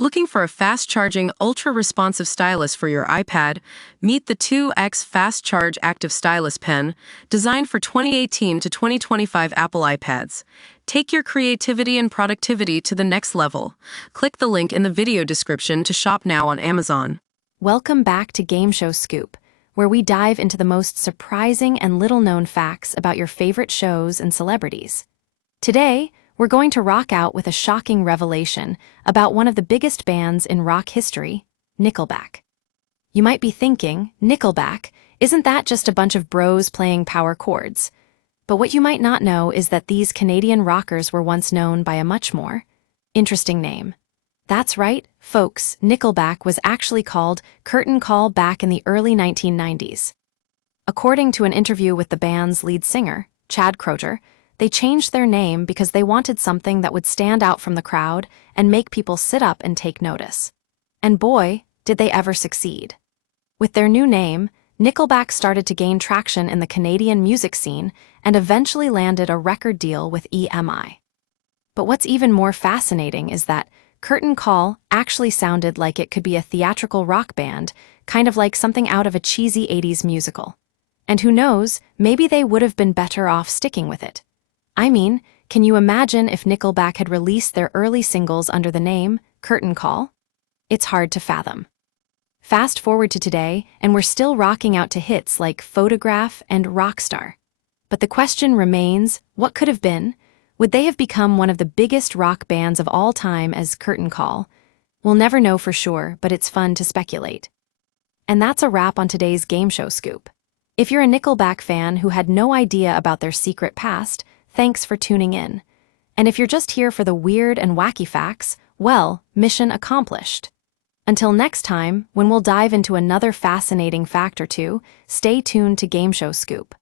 Looking for a fast-charging, ultra-responsive stylus for your iPad? Meet the 2X Fast Charge Active Stylus Pen, designed for 2018 to 2025 Apple iPads. Take your creativity and productivity to the next level. Click the link in the video description to shop now on Amazon. Welcome back to Game Show Scoop, where we dive into the most surprising and little-known facts about your favorite shows and celebrities. Today, we're going to rock out with a shocking revelation about one of the biggest bands in rock history, Nickelback. You might be thinking, Nickelback, isn't that just a bunch of bros playing power chords? But what you might not know is that these Canadian rockers were once known by a much more interesting name. That's right, folks, Nickelback was actually called Curtain Call back in the early 1990s. According to an interview with the band's lead singer, Chad Kroeger, they changed their name because they wanted something that would stand out from the crowd and make people sit up and take notice. And boy, did they ever succeed. With their new name, Nickelback started to gain traction in the Canadian music scene and eventually landed a record deal with EMI. But what's even more fascinating is that Curtain Call actually sounded like it could be a theatrical rock band, kind of like something out of a cheesy 80s musical. And who knows, maybe they would have been better off sticking with it. I mean, can you imagine if Nickelback had released their early singles under the name Curtain Call? It's hard to fathom. Fast forward to today, and we're still rocking out to hits like Photograph and Rockstar. But the question remains, what could have been? Would they have become one of the biggest rock bands of all time as Curtain Call? We'll never know for sure, but it's fun to speculate. And that's a wrap on today's Game Show Scoop. If you're a Nickelback fan who had no idea about their secret past, thanks for tuning in. And if you're just here for the weird and wacky facts, well, mission accomplished. Until next time, when we'll dive into another fascinating fact or two, stay tuned to Game Show Scoop.